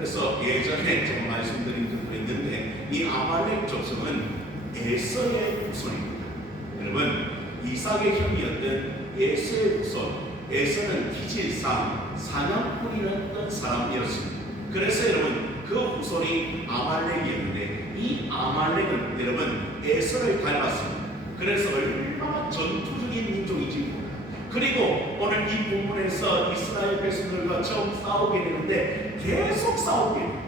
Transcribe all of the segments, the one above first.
그래서 예전에 제가 말씀드린 적도 있는데 이 아말렉 족속은 에서의 후손입니다. 여러분, 이삭의 형이었던 에서의 후손, 에서는 기질상 사냥꾼이었던 사람이었습니다. 그래서 여러분, 그 후손이 아말렉이었는데 이 아말렉은 여러분 에서를 닮았습니다. 그래서 얼마나 전투적인 민족이지. 그리고 오늘 이 본문에서 이스라엘 백성들과 처음 싸우게 되는데 계속 싸우게 돼요.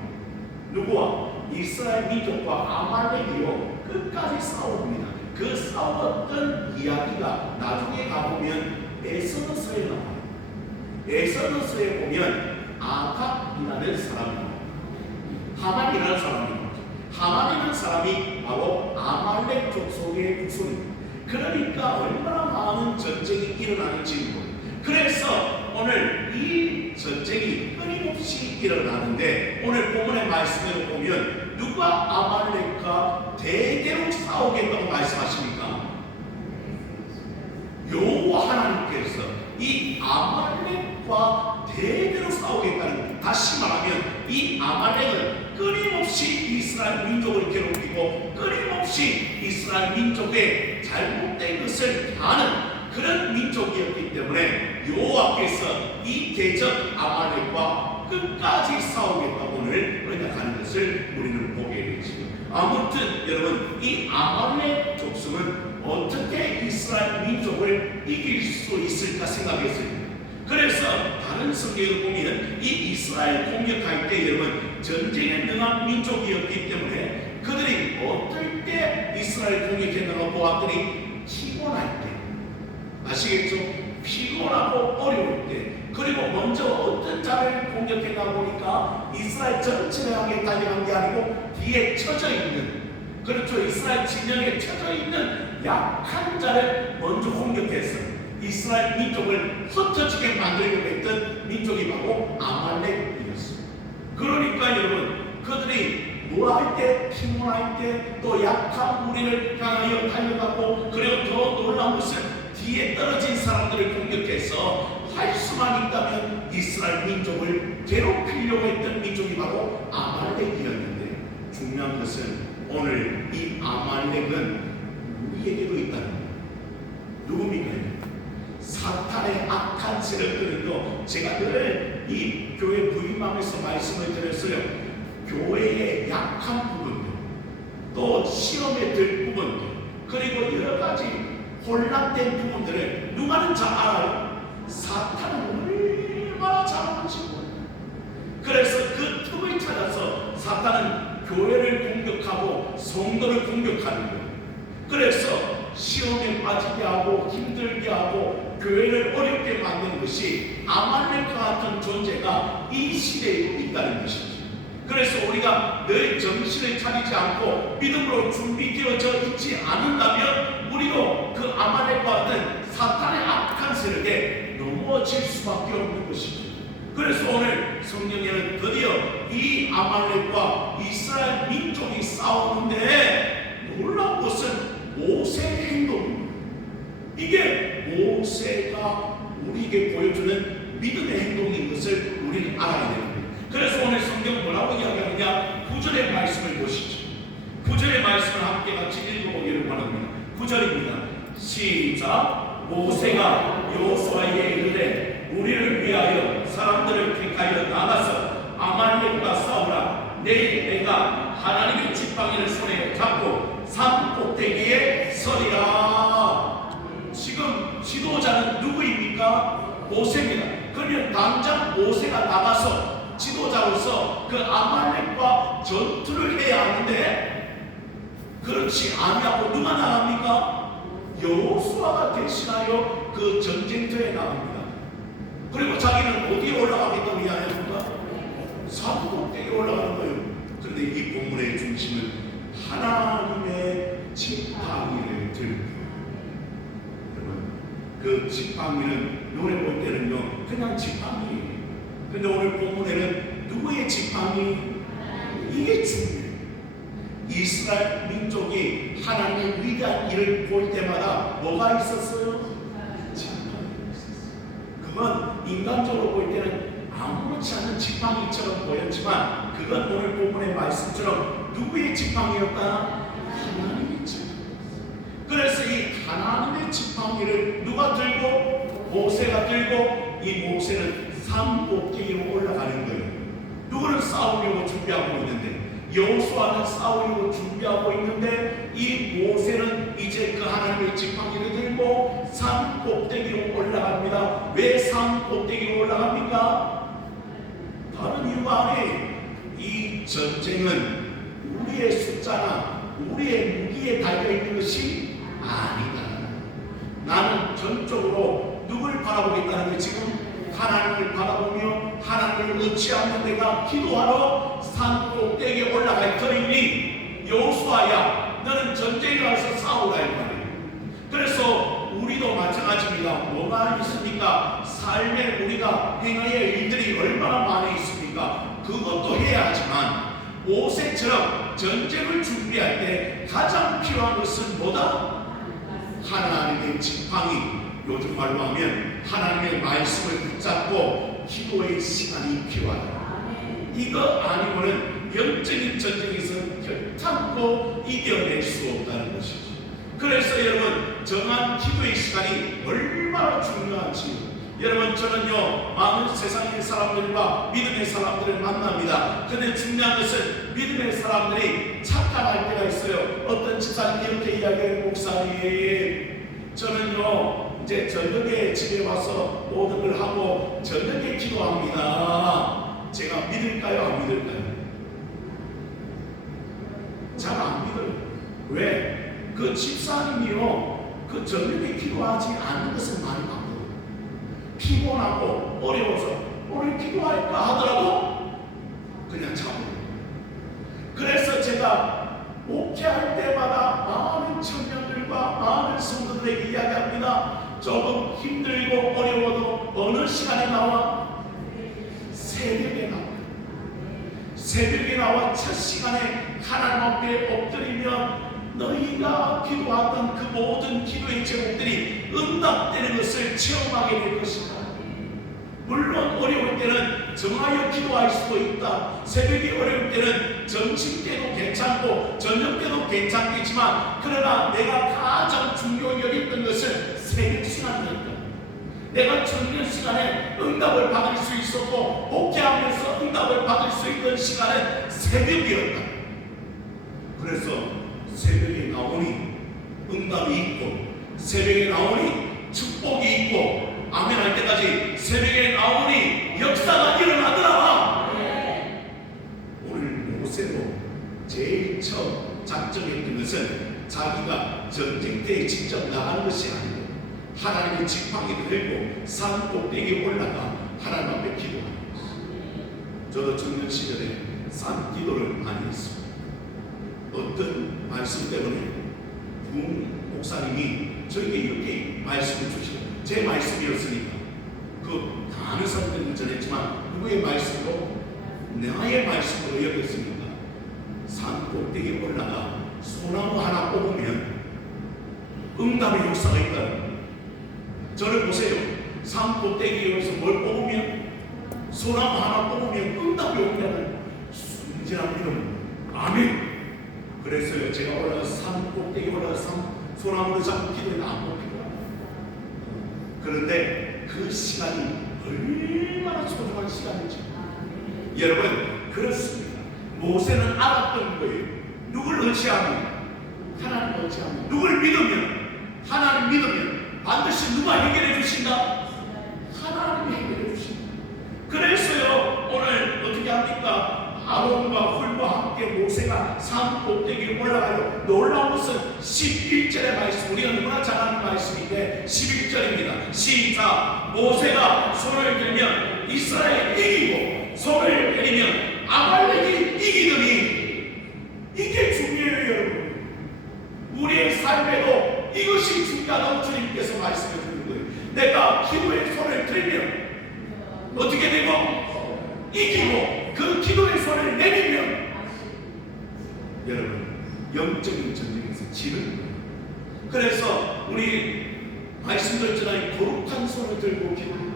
누구와? 이스라엘 민족과 아말렉이요 끝까지 싸웁니다. 그 싸웠던 이야기가 나중에 가보면 에스더서에 나와요. 에스더서에 보면 아갑이라는 사람이 나와요. 하만이라는 사람이 나와요. 하만이라는 사람이 바로 아말렉 족속의 후손입니다. 그러니까 얼마나 많은 전쟁이 일어나는지 모릅니다. 그래서 오늘 이 전쟁이 끊임없이 일어나는데 오늘 본문의 말씀을 보면 누가 아말렉과 대대로 싸우겠다고 말씀하십니까? 여호와 하나님께서 이 아말렉과 대대로 싸우겠다는 거예요. 다시 말하면 이 아말렉은 끊임없이 이스라엘 민족을 괴롭히고 끊임없이 이스라엘 민족의 잘못된 것을 하는 그런 민족이었기 때문에 여호와께서 이 대적 아말렉과 끝까지 싸우겠다고 오늘 언약하는 것을 우리는 보게 되죠. 아무튼 여러분, 이 아말렉 족속은 어떻게 이스라엘 민족을 이길 수 있을까 생각했어요. 그래서 다른 성경을 보면 이 이스라엘 공격할 때 여러분 전쟁에 능한 민족이었기 때문에 그들이 어떨 때 이스라엘 공격했다고 보았더니 피곤할 때, 아시겠죠? 피곤하고 어려울 때, 그리고 먼저 어떤 자를 공격했나 보니까 이스라엘 전체를 향해 달려간 게 아니고 뒤에 쳐져 있는, 그렇죠, 이스라엘 진영에 쳐져 있는 약한 자를 먼저 공격했어요. 이스라엘 민족을 흩어지게 만들려고 했던 민족이 바로 아말렉이었습니다. 그러니까 여러분, 그들이 노할 때, 피곤할 때, 또 약한 무리를 향하여 달려가고, 그리고 더 놀라운 것은 뒤에 떨어진 사람들을 공격해서 할 수만 있다면 이스라엘 민족을 괴롭히려고 했던 민족이 바로 아말렉이었는데, 중요한 것은 오늘 이 아말렉은 우리에게도 있다는 거예요. 누굽니까? 사탄의 악한 세력들은요, 제가 늘 이 교회 부임하면서 말씀을 드렸어요. 교회의 약한 부분들, 또 시험에 들 부분들, 그리고 여러 가지 혼란된 부분들을 누가는 잘 알아요? 사탄은 얼마나 잘하는지 몰라요. 그래서 그 틈을 찾아서 사탄은 교회를 공격하고 성도를 공격하는 거예요. 그래서 시험에 빠지게 하고 힘들게 하고 교회를 어렵게 만드는 것이 아말렉과 같은 존재가 이 시대에도 있다는 것이죠. 그래서 우리가 늘 정신을 차리지 않고 믿음으로 준비되어져 있지 않는다면 우리도 그 아말렉과 같은 사탄의 악한 세력에 넘어질 수밖에 없는 것이죠. 그래서 오늘 성경에는 드디어 이 아말렉과 이스라엘 민족이 싸우는데 놀라운 것은 모세의 행동입니다. 이게 모세가 우리에게 보여주는 믿음의 행동인 것을 우리는 알아야 됩니다. 그래서 오늘 성경 뭐라고 이야기하느냐? 9절의 말씀을 보시죠. 9절의 말씀을 함께 같이 읽어보기를 바랍니다. 9절입니다. 시작. 모세가 여호수아에게 이르되 우리를 위하여 사람들을 택하여 나가서 아말렉과 싸우라. 내일 내가 하나님의 지팡이를 손에 잡고 산 꼭대기에 서리라. 지금 지도자는 누구입니까? 모세입니다. 그러면 당장 모세가 나가서 지도자로서 그 아말렉과 전투를 해야 하는데 그렇지 아니하고 누가 나갑니까? 여호수아가 대신하여 그 전쟁터에 나갑니다. 그리고 자기는 어디에 올라가겠다고 이야기합니까? 산 꼭대기에 올라가는 거예요. 그런데 이 본문의 중심은 하나님의 지팡이를 들고, 여러분 그 지팡이는 노래 볼 때는요 그냥 지팡이예요. 근데 오늘 본문에는 누구의 지팡이? 이게 중요해요. 이스라엘 민족이 하나님의 위대한 일을 볼 때마다 뭐가 있었어요? 지팡이가 있었어요. 그건 인간적으로 볼 때는 아무렇지 않은 지팡이처럼 보였지만 그건 오늘 본문의 말씀처럼 누구의 지팡이였다? 하나님의 지팡이. 그래서 이 하나님의 지팡이를 누가 들고? 모세가 들고, 이 모세는 산 꼭대기로 올라가는 거예요. 누구는 싸우려고 준비하고 있는데, 여호수아는 싸우려고 준비하고 있는데, 이 모세는 이제 그 하나님의 지팡이를 들고 산 꼭대기로 올라갑니다. 왜 산 꼭대기로 올라갑니까? 다른 이유가 아니에요. 이 전쟁은 우리의 숫자나 우리의 무기에 달려있는 것이 아니다. 나는 전적으로 누굴 바라보겠다는 게 지금 하나님을 바라보며 하나님을 의지하는 내가 기도하러 산 꼭대기에 올라갈 터이니 여호수아야 너는 전쟁에 가서 싸우라 이 말이에요. 그래서 우리도 마찬가지입니다. 뭐가 있습니까? 삶에 우리가 행해야 할 일들이 얼마나 많이 있습니까? 그것도 해야 하지만 모세처럼 전쟁을 준비할 때 가장 필요한 것은 뭐다? 하나님의 지팡이, 요즘 말로 하면 하나님의 말씀을 붙잡고 기도의 시간이 필요하다. 이거 아니고는 영적인 전쟁에서 결탄코 이겨낼 수 없다는 것이죠. 그래서 여러분, 정한 기도의 시간이 얼마나 중요한지, 여러분 저는요 많은 세상의 사람들과 믿음의 사람들을 만납니다. 근데 중요한 것은 믿음의 사람들이 착각할 때가 있어요. 어떤 집사님이 이렇게 이야기해요. 목사님, 저는요 이제 저녁에 집에 와서 모든 걸 하고 저녁에 기도합니다. 제가 믿을까요? 안 믿을까요? 잘 안 믿어요. 왜? 그 집사님이요 그 저녁에 기도하지 않는 것은 많이 바꿔요. 피곤하고 어려워서 오늘 기도할까 하더라도 그냥 참아요. 그래서 제가 목회할 때마다 많은 청년들과 많은 성도들에게 이야기합니다. 조금 힘들고 어려워도 어느 시간에 나와? 새벽에 나와. 새벽에 나와 첫 시간에 하나님 앞에 엎드리면 너희가 기도하던 그 모든 기도의 제목들이 응답되는 것을 체험하게 될 것이다. 물론 어려울 때는 정하여 기도할 수도 있다. 새벽이 어려울 때는 점심 때도 괜찮고 저녁 때도 괜찮겠지만, 그러나 내가 가장 중요히 여겼던 것은 새벽 시간이었다. 내가 청년 시간에 응답을 받을 수 있었고 목회하면서 응답을 받을 수 있던 시간은 새벽이었다. 그래서 새벽에 나오니 응답이 있고, 새벽에 나오니 축복이 있고, 아멘 할 때까지 새벽에 나오니 역사가 일어나더라. 오늘 모세도 제일 처음 작정했던 것은 자기가 전쟁터에 직접 나가는 것이 아니고 하나님의 지팡이를 들고 산 꼭대기에 올라가 하나님 앞에 기도하는 것입니다. 저도 청년 시절에 산 기도를 많이 했습니다. 어떤 말씀 때문에 부흥 목사님이 저에게 이렇게 말씀을 주시고, 제 말씀이었으니까 그 많은 사람들은 전했지만 누구의 말씀으로? 나의 말씀으로 여겼습니다. 산 꼭대기에 올라가 소나무 하나 뽑으면 응답의 역사가 있다는 거예요. 저를 보세요. 산 꼭대기에서 뭘 뽑으면? 소나무 하나 뽑으면 응답이 온다는 순진한 믿음. 아멘. 그래서요 제가 올라가서 산 꼭대기 올라가서 소나무를 잡고 기도에 안 뽑힙니다. 그런데 그 시간이 얼마나 소중한 시간인지. 여러분 그렇습니다. 모세는 알았던 거예요. 누굴 의지하면? 하나님 의지하면. 누굴 믿으면? 하나님 믿으면 반드시 누가 해결해 주신다? 하나님이 해결해 주신다. 그래서요 오늘 어떻게 합니까? 아론과 훌과 함께 모세가 산 꼭대기에 올라가요. 놀라운 것은 11절의 말씀, 우리가 누구나 잘 아는 말씀인데 11절입니다. 시작. 모세가 손을 들면 이스라엘이 이기고 손을 내리면 아말렉이 이기더니. 이게 중요해요 여러분. 우리의 삶에도 이것이 중요하다고 주님께서 말씀해 주는 거예요. 내가 기도에 손을 들면 어떻게 되고? 이기고, 그 기도의 손을 내리면 여러분 영적인 전쟁에서 지는 거예요. 그래서 우리 말씀드렸잖아요. 거룩한 손을 들고 기도해요.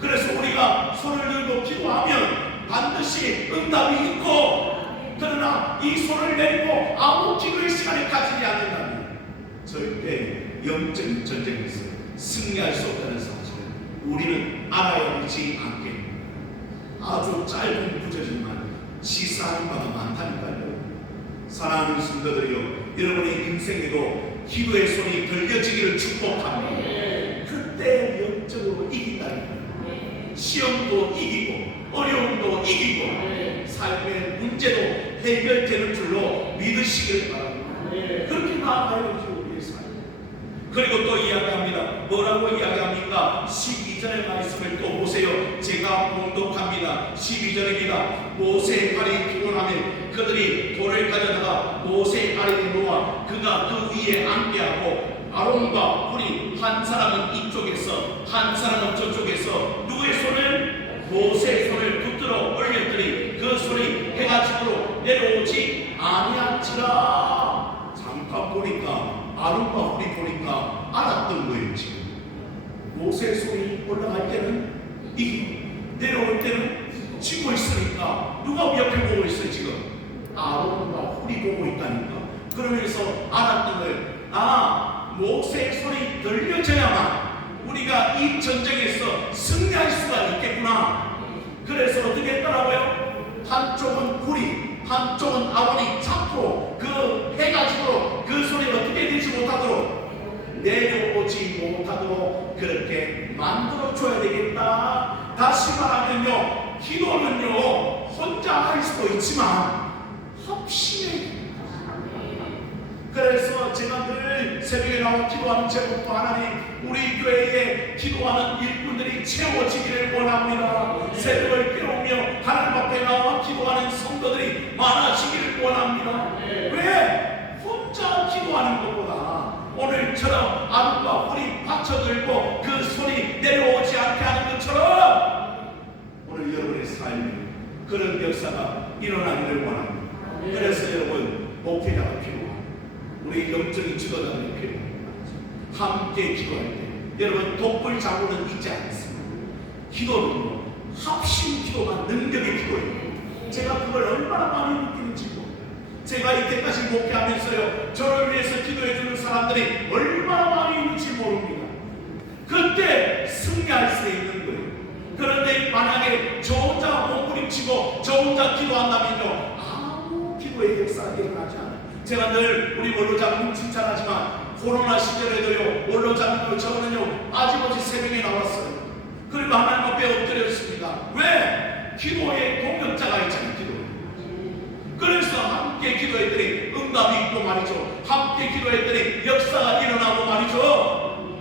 그래서 우리가 손을 들고 들고 기도하면 반드시 응답이 있고, 그러나 이 손을 내리고 아무 기도의 시간을 가지지 않는다면 절대 영적인 전쟁에서 승리할 수 없다는 사실을 우리는 알아야 하지 않겠습니까? 아주 짧은 구절이지만 시사하는 바가 많다니까요. 사랑하는 성도들이여, 여러분의 인생에도 기도의 손이 들려지기를 축복합니다. 그때 영적으로 이긴다니까요. 시험도 이기고 어려움도 이기고 삶의 문제도 해결되는 줄로 믿으시기를 바랍니다. 그렇게 나아가야 되죠, 우리의 삶. 그리고 또 이야기합니다. 뭐라고 이야기합니까? 12절의 말씀을 또 보세요. 제가 봉독합니다. 12절입니다. 모세의 발이 피곤하며 그들이 돌을 가져다가 모세의 아래에 놓아 그가 그 위에 앉게 하고, 아론과 홀이 한 사람은 이쪽에서 한 사람은 저쪽에서 누구의 손을? 모세의 손을 붙들어 올렸더니 그 손이 해가 지도록 내려오지 아니한지라. 잠깐 보니까 아론과 홀이 보니까 알았던 거예요. 지금 모세의 손이 올라갈 때는 이기고 내려올 때는 지고 있으니까 누가 옆에 보고 있어요? 지금 아론과 홀이 보고 있다니까. 그러면서 알았던 거예요. 모세의 손이 들려져야만 우리가 이 전쟁에서 승리할 수가 있겠구나. 그래서 어떻게 했더라고요? 한쪽은 홀이, 한쪽은 아론이 잡고 그 해가지고 그 손이 어떻게 되지 못하도록, 내려오지 못하도록 그렇게 만들어줘야 되겠다. 다시 말하면요, 기도는요 혼자 할 수도 있지만 합심해야. 그래서 제가 늘 새벽에 나와 기도하는 제목도 하나님, 우리 교회에 기도하는 일꾼들이 채워지기를 원합니다. 새벽을 깨우며 하나님 앞에 나와 기도하는 성도들이 많아지기를 원합니다. 왜? 혼자 기도하는 것보다 오늘처럼 아론과 홀이 받쳐들고 그 손이 내려오지 않게 하는 것처럼 오늘 여러분의 삶에 그런 역사가 일어나기를 원합니다. 그래서 여러분, 목회자가 필요합니다. 우리 영적인 지도자들이 필요합니다. 함께 기도할 때 여러분, 독불 자고는 있지 않습니다. 기도는 합심 기도가 능력의 기도예요. 제가 그걸 얼마나 많이 느끼는지 모릅니다. 제가 이때까지 목회하면서요, 저를 위해서 기도해주는 사람들이 얼마나 많이 있는지 모릅니다. 그때 승리할 수 있는 거예요. 그런데 만약에 저 혼자 몸부림치고 저 혼자 기도한다면요, 아무 기도의 역사가 일어나지 않아요. 제가 늘 우리 원로장님 칭찬하지만 코로나 시절에도요, 원로장님도 저는요 아직까지 새벽에 나왔어요. 그리고 하나님 앞에 엎드렸습니다. 왜? 기도의 동역자가 있잖아요. 기도. 그래서 함께 기도했더니 응답이 있고 말이죠. 함께 기도했더니 역사가 일어나고 말이죠.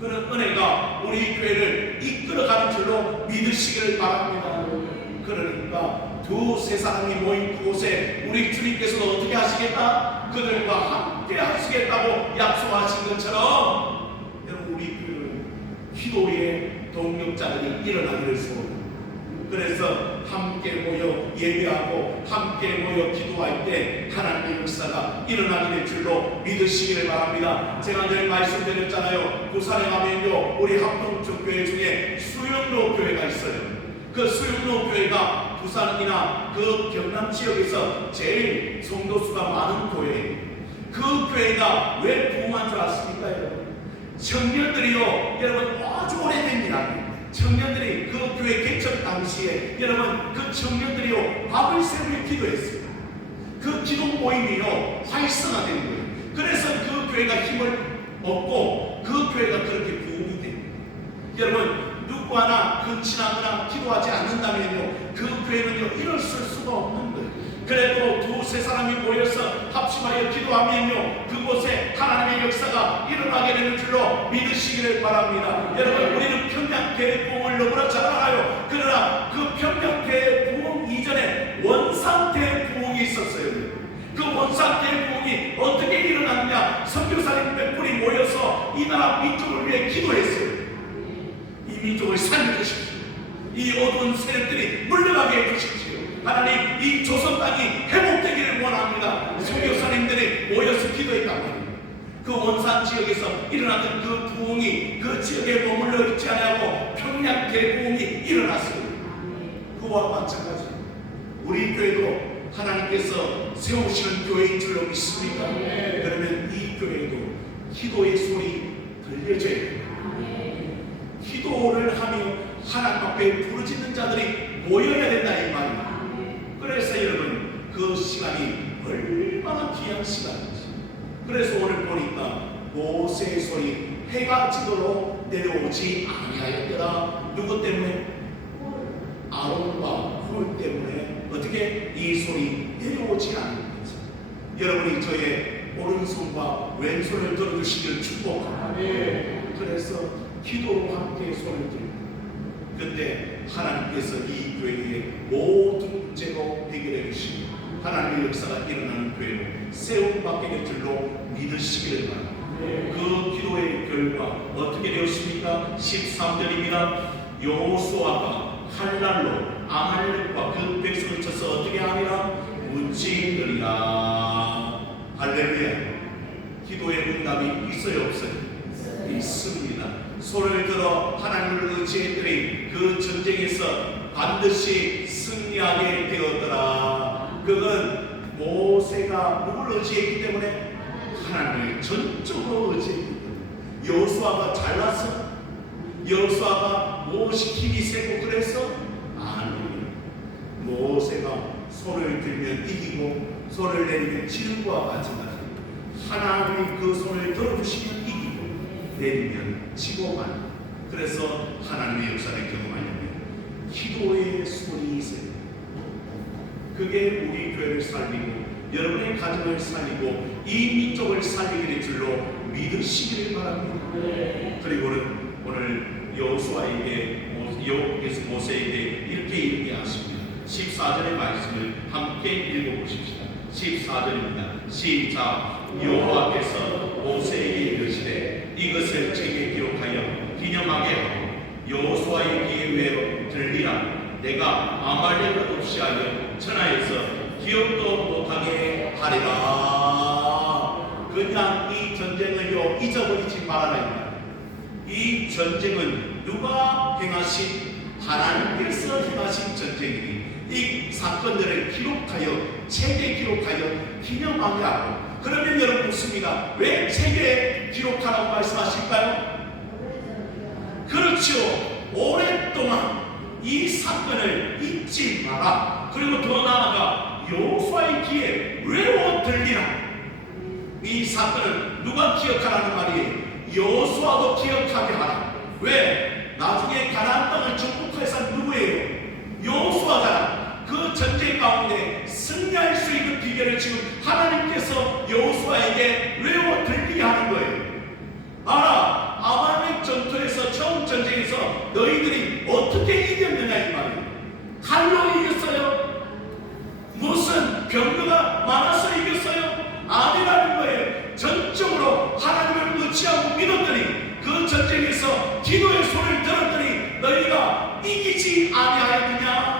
그런 은혜가 우리 교회를 이끌어가는 줄로 믿으시기를 바랍니다. 그러니까 두세 사람이 모인 그곳에 우리 주님께서도 어떻게 하시겠다? 그들과 함께 하시겠다고 약속하신 것처럼 여러분, 우리 교회는 기도의 동력자들이 일어나기를 소원합니다. 그래서 함께 모여 예배하고 함께 모여 기도할 때 하나님의 역사가 일어나게 될 줄로 믿으시기를 바랍니다. 제가 늘 말씀드렸잖아요. 부산에 가면요, 우리 합동교회 중에 수영로 교회가 있어요. 그 수영로 교회가 부산이나 그 경남 지역에서 제일 성도수가 많은 교회예요. 그 교회가 왜 부흥한 줄 아십니까, 여러분? 청년들이요, 여러분 아주 오래된 일이에요. 청년들이 그 교회 개척 당시에 여러분, 그 청년들이요 밥을 세우며 기도했어요. 그 기도 모임이요 활성화된 거예요. 그래서 그 교회가 힘을 얻고 그 교회가 그렇게 부흥이 됩니다. 여러분, 누구 하나 근친하거나 기도하지 않는다면요, 그 교회는요 일어설 수가 없는 거예요. 그래도 두세 사람이 모여서 합심하여 기도하면요, 그곳에 하나님의 역사가 일어나게 되는 줄로 믿으시기를 바랍니다. 여러분, 우리는 평양교회 부흥을 너무나 잘 알아요. 그러나 그 평양교회 부흥 이전에 원산교회 부흥이 있었어요. 그 원산교회 부흥이 어떻게 일어났냐? 선교사님 몇 분이 모여서 이 나라 민족을 위해 기도했어요. 이 민족을 살려주십시오. 이 어두운 세력들이 물러가게 해주십시오. 하나님, 이 조선 땅이 회복되기를 원합니다. 선교사님들이 모여서 기도했단 말이에요. 그 원산 지역에서 일어났던 그 부흥이 그 지역에 머물러 있지 않냐고 평양교회 부흥이 일어났어요. 교회와 마찬가지. 우리 교회도 하나님께서 세우시는 교회인 줄로 믿습니까? 그러면 이 교회도 기도의 소리 들려줘야 돼요. 기도를 하며 하나님 앞에 부르짖는 자들이 모여야 된다 이 말이에요. 그래서 여러분 그 시간이 얼마나 귀한 시간인지. 그래서 오늘 보니까 모세의 소리 해가 지도록 내려오지 아니하였더라. 누구 때문에? 아론과 훌 때문에 어떻게 이 소리 내려오지 않는 거죠. 여러분이 저의 오른손과 왼손을 들어주시기를 축복합니다. 그래서 기도로 함께 손을 들고 그때 하나님께서 이 교회의 모든 문제도 해결해 주시고 하나님의 역사가 일어나는 교회로 세움받게 될 줄로 믿으시기를 바랍니다. 그 기도의 결과 어떻게 되었습니까? 13절입니다. 여호수아가 칼날로 아말렉과 그 백성을 쳐서 어떻게 하리라? 무찌르리라. 할렐루야. 기도의 응답이 있어요 없어요? 있습니다. 손을 들어 하나님을 의지했더니 그 전쟁에서 반드시 승리하게 되었더라. 그건 모세가 누구를 의지했기 때문에? 하나님을 전적으로 의지했기 때문에. 여호수아가 잘났어? 여호수아가 무엇이 힘이 세고 그래서? 아니, 모세가 손을 들면 이기고 손을 내리면 지는 것과 마찬가지. 하나님이 그 손을 들어주시면 이기고 내리면 지고만. 그래서 하나님의 역사를 경험하려면 기도의 소리이세요. 그게 우리 교회를 살리고 여러분의 가정을 살리고 이 민족을 살리게 될 줄로 믿으시기를 바랍니다. 그리고는 오늘 여호수아에게 여호께서 모세에게 이렇게 얘기하십니다. 14절의 말씀을 함께 읽어보십시다. 14절입니다. 시작. 여호와께서 모세에게 이르시되 이것을 책에 기록하여 기념하게 하고 여호수아의 귀에 들리라. 내가 아말렉을 없이 하여 천하에서 기억도 못하게 하리라. 그냥 이 전쟁을요 잊어버리지 말아라. 이 전쟁은 누가 행하신? 하나님께서 행하신 전쟁이니 이 사건들을 기록하여 책에 기록하여 기념하게 하고. 그러면 여러분 묻습니다. 왜 책에 기록하라고 말씀하실까요? 그렇죠. 오랫동안 이 사건을 잊지 마라. 그리고 더 나아가 여호수아의 귀에 외워 들리라. 이 사건을 누가 기억하라는 말이에요? 여호수아도 기억하게 하라. 왜? 나중에 가나안 땅을 정복해서 누구예요? 여호수아잖아. 그 전쟁 가운데 승리할 수 있는 비결을 지금 하나님께서 여호수아에게 외워 들리게 하는 거예요. 알아. 아말렉 전투에서 처음 전쟁에서 너희들이 어떻게 이겼느냐 이 말이에요. 칼로 이겼어요? 무슨 병거가 많아서 이겼어요? 아니라는 거예요. 전적으로 하나님을 의지하고 믿었더니 그 전쟁에서 기도의 손을 들었더니 너희가 이기지 아니하였느냐.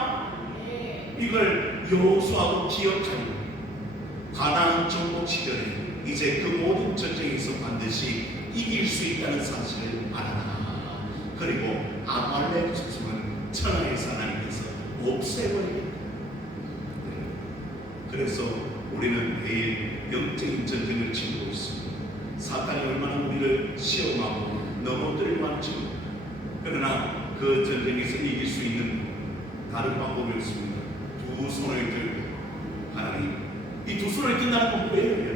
이걸 여호수아도 기억하니 가나안 정복 시절에 이제 그 모든 전쟁에서 반드시 이길 수 있다는 사실을 알아라. 그리고 아말렉 족속은 천하에서 하나님께서 없애버리겠다. 그래서 우리는 매일 영적인 전쟁을 치르고 있습니다. 사탄이 얼마나 우리를 시험하고 넘어뜨리려 할지. 그러나 그 전쟁에서 이길 수 있는 다른 방법이 없습니다. 두 손을 들고 하나님, 이 두 손을 든다는 건 뭐예요?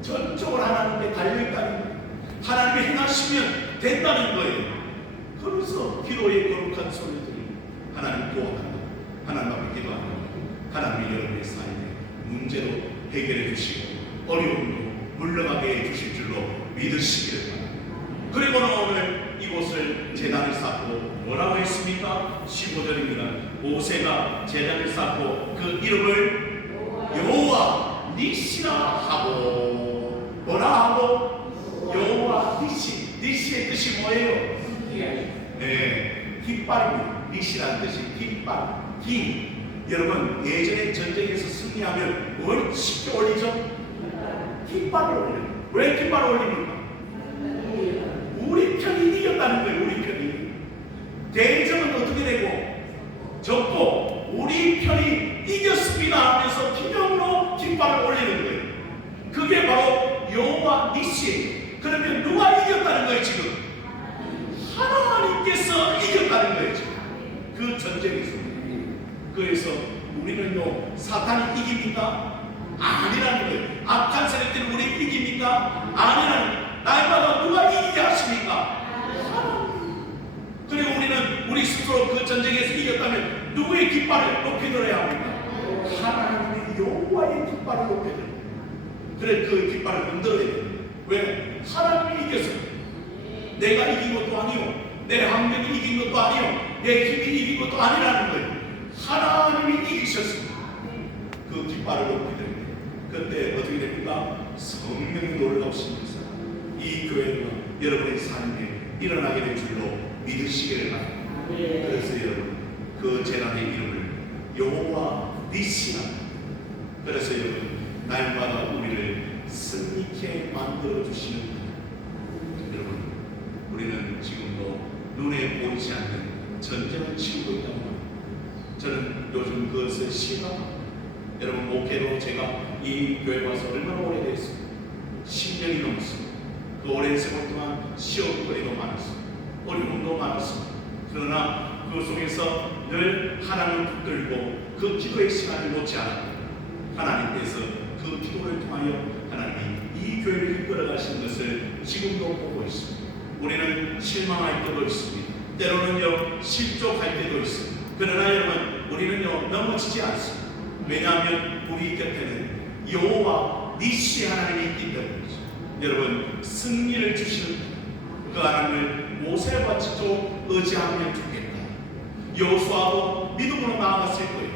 전적으로 하나님께 달려있다는 거예요. 하나님이 행하시면 된다는 거예요. 그래서 기도의 거룩한 손을 들고 하나님 도와달라. 하나님 앞에 기도합니다. 하나님이 여러분의 삶에 문제로 해결해 주시고 어려움도 물러가게 해 주실 줄로 믿으시기를 바랍니다. 그리고는 오늘 이곳을 제단을 쌓고 뭐라고 했습니까? 15절입니다. 모세가 제단을 쌓고 그 이름을 여호와 니시라 하고. 뭐라 하고? 여호와 니시. 니시의 뜻이 뭐예요? 네, 깃발입니다. 니시라는 뜻이 깃발. 기. 여러분 예전에 전쟁에서 승리하면 뭘 쉽게 올리죠? 깃발을 올려요. 왜 깃발을 올립니까? 우리 편이 이겼다는 거예요. 우리 편이. 대적은 어떻게 접고 우리 편이 이겼습니다 하면서 기념으로 깃발을 올리는 거예요. 그게 바로 여호와 니시예요. 그러면 누가 이겼다는 거예요? 지금 하나님께서 이겼다는 거예요. 지금 그 전쟁에서. 그래서 우리는요, 사탄이 이깁니까? 아니라는 거예요. 악한 세력들은 우리 이깁니까? 아니라는 거예요. 날마다 누가 이기게 하십니까? 하나님. 그리고 우리는 우리 스스로 그 전쟁에서 이겼다면 누구의 깃발을 높이 들어야 합니까? 하나님의 여호와의 깃발을 높이 들어야 돼요. 그래, 그 깃발을 흔들어야 돼요. 왜? 하나님이 이겼어. 내가 이긴 것도 아니요, 내 학력이 이긴 것도 아니요, 내 힘이 이긴 것도 아니라는 거예요. 하나님이 이기셨습니다. 그 깃발을 높이 들어야 돼요. 그때 어떻게 됩니까? 성령이 놀라우시면서 이 교회가 여러분의 삶에 일어나게 될 줄로 믿으시기를 바랍니다. 그래서 여러분, 그 재난의 이름을 여호와 니시라. 그래서 여러분, 날마다 우리를 승리케 만들어 주시는 여러분, 우리는 지금도 눈에 보이지 않는 전쟁을 치르고 있다고 합니다. 저는 요즘 그것을 실감합니다. 여러분, 목회로 제가 이 교회 와서 얼마나 오래됐습니까? 10년이 넘었습니다. 그 오랜 세월 동안 시험거리도 많았습니다. 어려움도 많았습니다. 그러나 그 속에서 늘 하나님을 붙들고 그 기도의 시간을 놓지 않았고, 하나님께서 그 기도를 통하여 하나님이 이 교회를 이끌어 가시는 것을 지금도 보고 있습니다. 우리는 실망할 때도 있습니다. 때로는요, 실족할 때도 있습니다. 그러나 여러분, 우리는요, 넘어지지 않습니다. 왜냐하면 우리 곁에는 여호와 니시 하나님이 있기 때문이죠. 여러분, 승리를 주시는 그 하나님을 모세와 직접 의지하면 좋겠다. 여호수아도 믿음으로 나아갔을 거예요.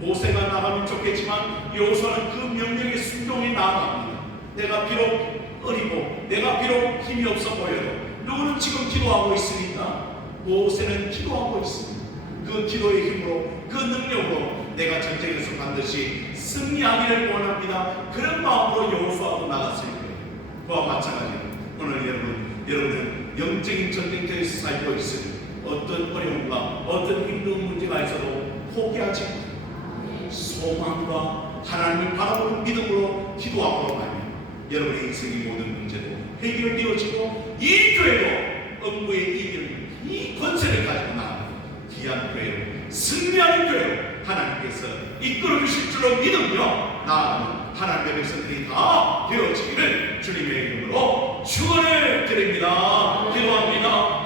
모세가 나가면 좋겠지만 여호수아는 그 명령에 순종해 나아갑니다. 내가 비록 어리고 내가 비록 힘이 없어 보여도 누구는 지금 기도하고 있으니까 모세는 기도하고 있습니다. 그 기도의 힘으로, 그 능력으로 내가 전쟁에서 반드시 승리하기를 원합니다. 그런 마음으로 여호수아도 나갔을 거예요. 그와 마찬가지로 오늘 여러분은 영적인 전쟁터에서 살고 있으니 어떤 어려움과 어떤 힘든 문제가 있어도 포기하지 않고 소망과 하나님을 바라보는 믿음으로 기도하고 가면 여러분의 인생의 모든 문제도 해결되어지고 이 교회도 엄부의 이기는 이 권세를 가지고 나가는 귀한 교회로, 승리하는 교회로 하나님께서 이끌어 주실 줄로 믿으며 나아가는 하나님의 백성들이 다 되어지기를 주님의 이름으로 축원을 드립니다. 기도합니다.